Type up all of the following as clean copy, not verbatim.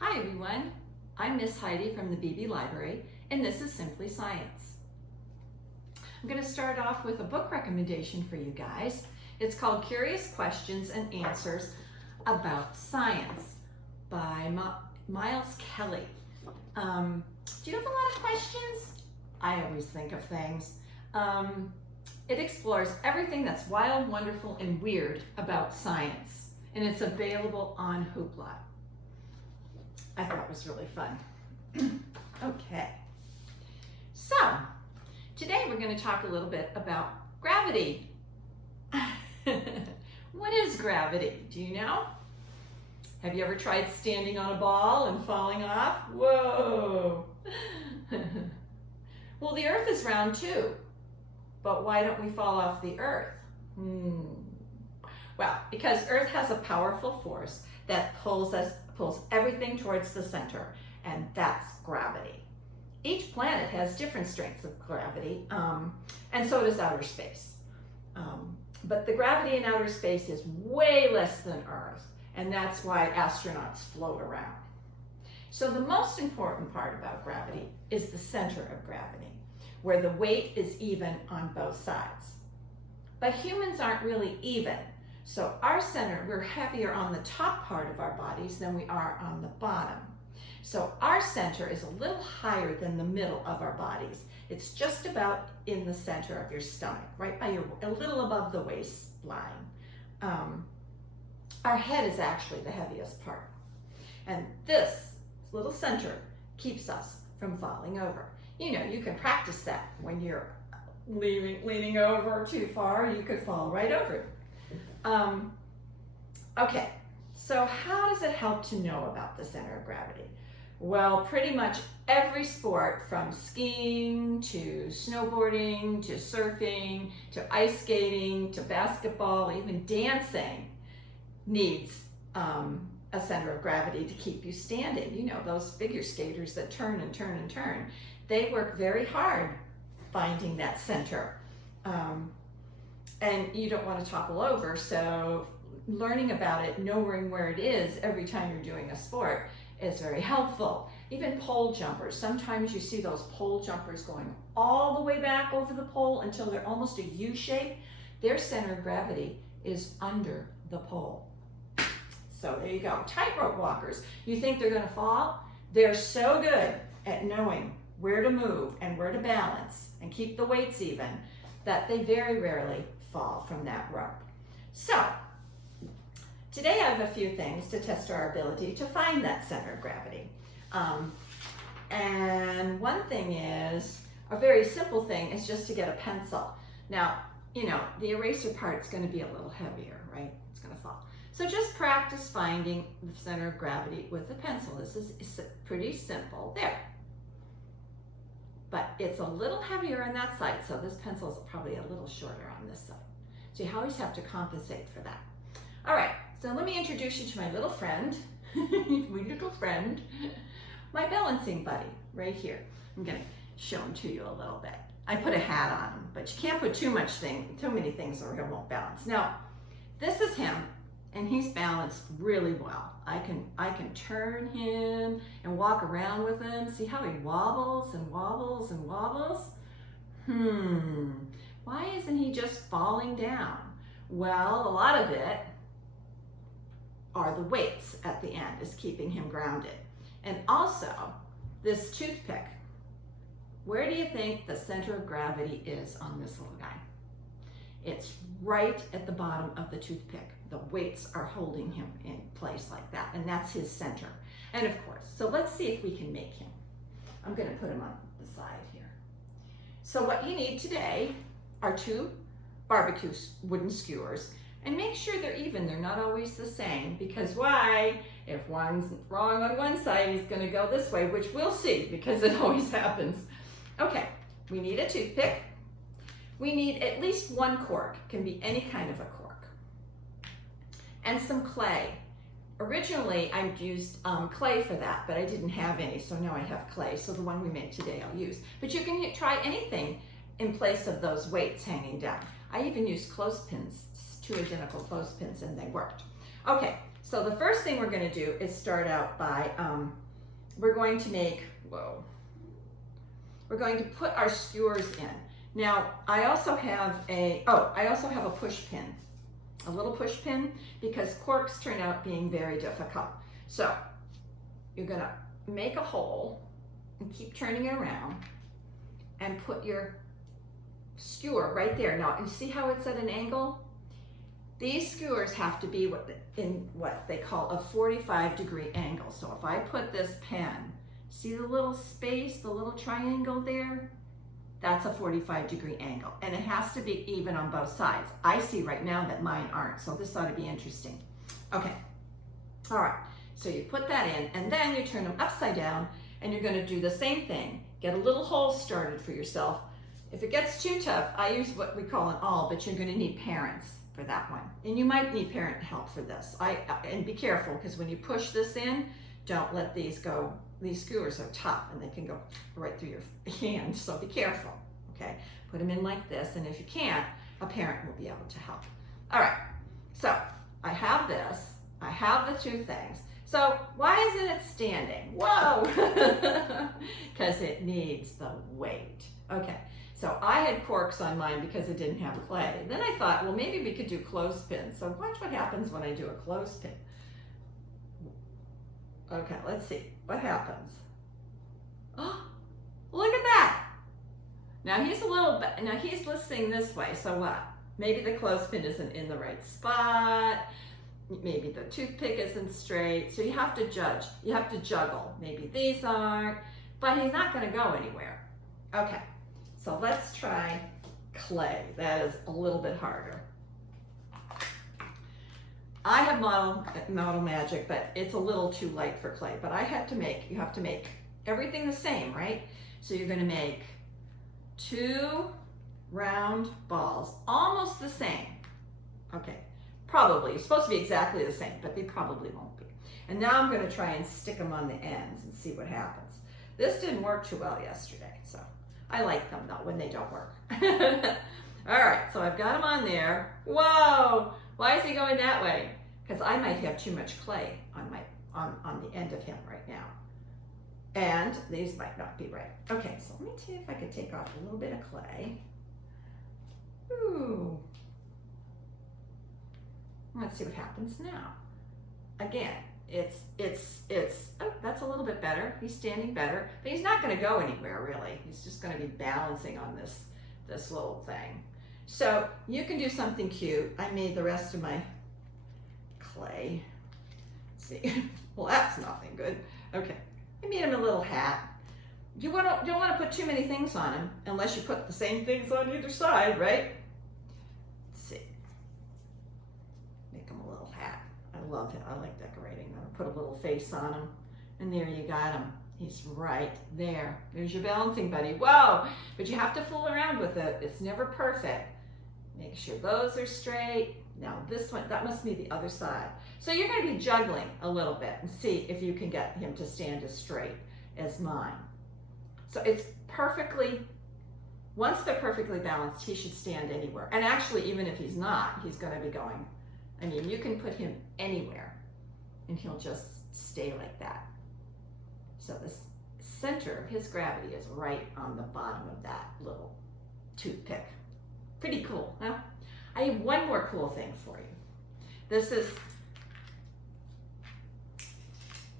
Hi everyone, I'm Miss Heidi from the BB Library, and this is Simply Science. I'm going to start off with a book recommendation for you guys. It's called Curious Questions and Answers About Science by Miles Kelly. Do you have a lot of questions? I always think of things. It explores everything that's wild, wonderful, and weird about science, and it's available on Hoopla. I thought it was really fun. Okay, so today we're going to talk a little bit about gravity. What is gravity? Do you know? Have you ever tried standing on a ball and falling off? Whoa! Well, the Earth is round too, but why don't we fall off the Earth? Well, because Earth has a powerful force that pulls everything towards the center, and that's gravity. Each planet has different strengths of gravity, and so does outer space. But the gravity in outer space is way less than Earth, and that's why astronauts float around. So the most important part about gravity is the center of gravity, where the weight is even on both sides. But humans aren't really even. So our center, we're heavier on the top part of our bodies than we are on the bottom. So our center is a little higher than the middle of our bodies. It's just about in the center of your stomach, right by a little above the waistline. Our head is actually the heaviest part. And this little center keeps us from falling over. You know, you can practice that when you're leaning over too far, you could fall right over it. Okay, so how does it help to know about the center of gravity? Well, pretty much every sport, from skiing to snowboarding to surfing to ice skating to basketball, even dancing, needs a center of gravity to keep you standing. You know, those figure skaters that turn and turn and turn, they work very hard finding that center. And you don't want to topple over, so learning about it, knowing where it is every time you're doing a sport is very helpful. Even pole jumpers, sometimes you see those pole jumpers going all the way back over the pole until they're almost a U shape. Their center of gravity is under the pole. So there you go. Tightrope walkers, you think they're going to fall? They're so good at knowing where to move and where to balance and keep the weights even that they very rarely fall from that rope. So today I have a few things to test our ability to find that center of gravity. And one thing is, a very simple thing is just to get a pencil. Now, you know, the eraser part's going to be a little heavier, right? It's going to fall. So just practice finding the center of gravity with a pencil. This is pretty simple. There. But it's a little heavier on that side, so this pencil is probably a little shorter on this side. So you always have to compensate for that. All right, so let me introduce you to my little friend, my balancing buddy, right here. I'm gonna show him to you a little bit. I put a hat on him, but you can't put too many things or he won't balance. Now, this is him, and he's balanced really well. I can turn him and walk around with him. See how he wobbles and wobbles and wobbles? Why isn't he just falling down? Well, a lot of it are the weights at the end is keeping him grounded. And also, this toothpick. Where do you think the center of gravity is on this little guy? It's right at the bottom of the toothpick. The weights are holding him in place like that, and that's his center. And of course, so let's see if we can make him. I'm going to put him on the side here. So what you need today are 2 barbecue wooden skewers, and make sure they're even. They're not always the same, because why? If one's wrong on one side, he's going to go this way, which we'll see, because it always happens. Okay, we need a toothpick. We need at least 1 cork. It can be any kind of a cork. And some clay. Originally, I used clay for that, but I didn't have any, so now I have clay. So the one we made today I'll use. But you can try anything in place of those weights hanging down. I even used clothespins, 2 identical clothespins, and they worked. Okay, So the first thing we're going to do is start out by, we're going to make, we're going to put our skewers in. Now, I also have a push pin, a little push pin, because corks turn out being very difficult. So you're going to make a hole and keep turning it around and put your skewer right there. Now, you see how it's at an angle? These skewers have to be in what they call a 45-degree angle. So if I put this pen, see the little space, the little triangle there? That's a 45-degree angle. And it has to be even on both sides. I see right now that mine aren't, so this ought to be interesting. Okay, all right. So you put that in, and then you turn them upside down, and you're gonna do the same thing. Get a little hole started for yourself. If it gets too tough, I use what we call an awl, but you're gonna need parents for that one. And you might need parent help for this. And be careful, because when you push this in, don't let these go. These skewers are tough and they can go right through your hand, so be careful, okay? Put them in like this, and if you can't, a parent will be able to help. All right, so I have this, I have the two things. So why isn't it standing? Whoa, because it needs the weight. Okay, so I had corks on mine because it didn't have clay. Then I thought, well, maybe we could do clothespins. So watch what happens when I do a clothespin. Okay, let's see. What happens? Oh, look at that. Now he's listening this way, so what? Maybe the clothespin isn't in the right spot. Maybe the toothpick isn't straight. So you have to judge. You have to juggle. Maybe these aren't, but he's not going to go anywhere. Okay, so let's try clay. That is a little bit harder. I have Model Magic, but it's a little too light for clay. But you have to make everything the same, right? So you're going to make 2 round balls, almost the same. Okay, probably. It's supposed to be exactly the same, but they probably won't be. And now I'm going to try and stick them on the ends and see what happens. This didn't work too well yesterday, so I like them though when they don't work. All right, so I've got them on there. Whoa! Why is he going that way? Because I might have too much clay on the end of him right now. And these might not be right. Okay, so let me see if I could take off a little bit of clay. Ooh. Let's see what happens now. Again, oh, that's a little bit better. He's standing better, but he's not going to go anywhere really. He's just going to be balancing on this little thing. So you can do something cute. I made the rest of my clay. Let's see, well, that's nothing good. Okay, I made him a little hat. You don't want to put too many things on him unless you put the same things on either side, right? Let's see. Make him a little hat. I love it. I like decorating. I'm gonna put a little face on him, and there you got him. He's right there. There's your balancing buddy. Whoa! But you have to fool around with it. It's never perfect. Make sure those are straight. Now this one, that must be the other side. So you're going to be juggling a little bit and see if you can get him to stand as straight as mine. So it's perfectly, once they're perfectly balanced, he should stand anywhere. And actually, even if he's not, he's going to be going, I mean, you can put him anywhere and he'll just stay like that. So the center of his gravity is right on the bottom of that little toothpick. Pretty cool, huh? I have one more cool thing for you. This is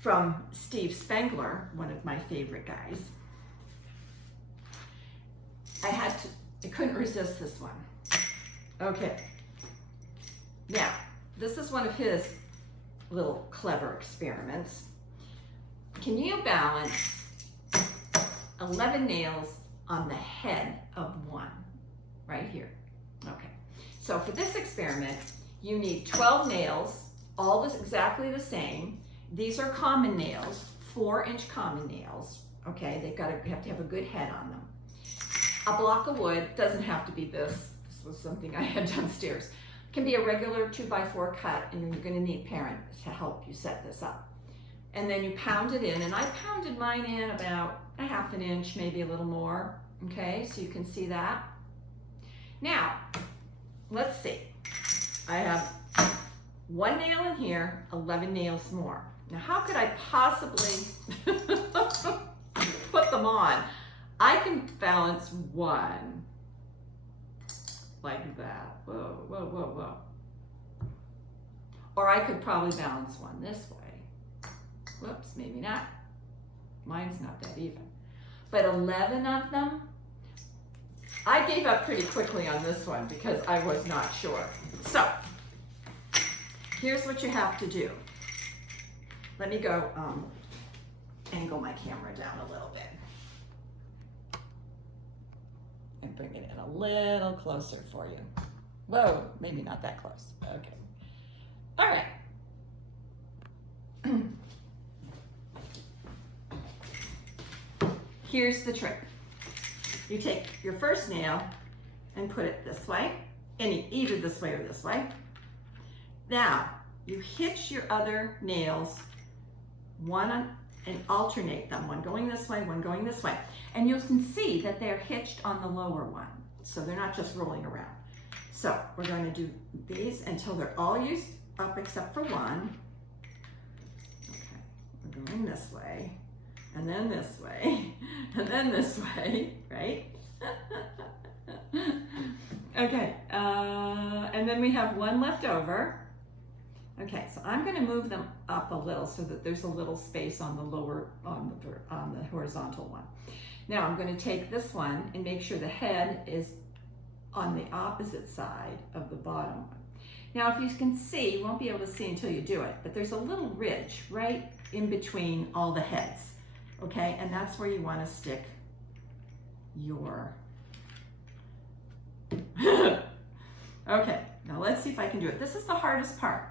from Steve Spangler, one of my favorite guys. I couldn't resist this one. Okay. Now, this is one of his little clever experiments. Can you balance 11 nails on the head of one? Right here. Okay. So for this experiment, you need 12 nails, all exactly the same. These are common nails, 4-inch common nails. Okay, you have to have a good head on them. A block of wood, doesn't have to be this. This was something I had downstairs. It can be a regular 2x4 cut, and you're going to need parents to help you set this up. And then you pound it in, and I pounded mine in about 1/2 inch, maybe a little more. Okay, so you can see that. Now, let's see. I have 1 nail in here, 11 nails more. Now, how could I possibly put them on? I can balance one like that. Whoa, whoa, whoa, whoa. Or I could probably balance one this way. Whoops, maybe not. Mine's not that even. But 11 of them, I gave up pretty quickly on this one because I was not sure. So, here's what you have to do. Let me go angle my camera down a little bit. And bring it in a little closer for you. Whoa, maybe not that close. Okay. All right. Here's the trick. You take your first nail and put it this way, either this way or this way. Now, you hitch your other nails and alternate them, one going this way, one going this way. And you can see that they're hitched on the lower one, so they're not just rolling around. So we're going to do these until they're all used up except for one. Okay, we're going this way, and then this way, and then this way, right? Okay, and then we have one left over. Okay, so I'm going to move them up a little so that there's a little space on the lower, on the horizontal one. Now I'm going to take this one and make sure the head is on the opposite side of the bottom one. Now, if you can see, you won't be able to see until you do it, but there's a little ridge right in between all the heads, okay? And that's where you want to stick your... Okay, now let's see if I can do it. This is the hardest part.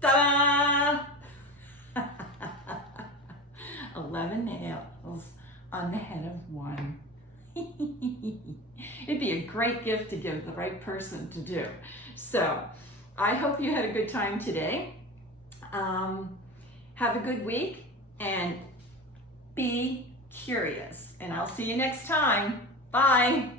Ta-da! 11 nails on the head of one. It'd be a great gift to give the right person to do. So I hope you had a good time today. Have a good week and be curious. And I'll see you next time. Bye.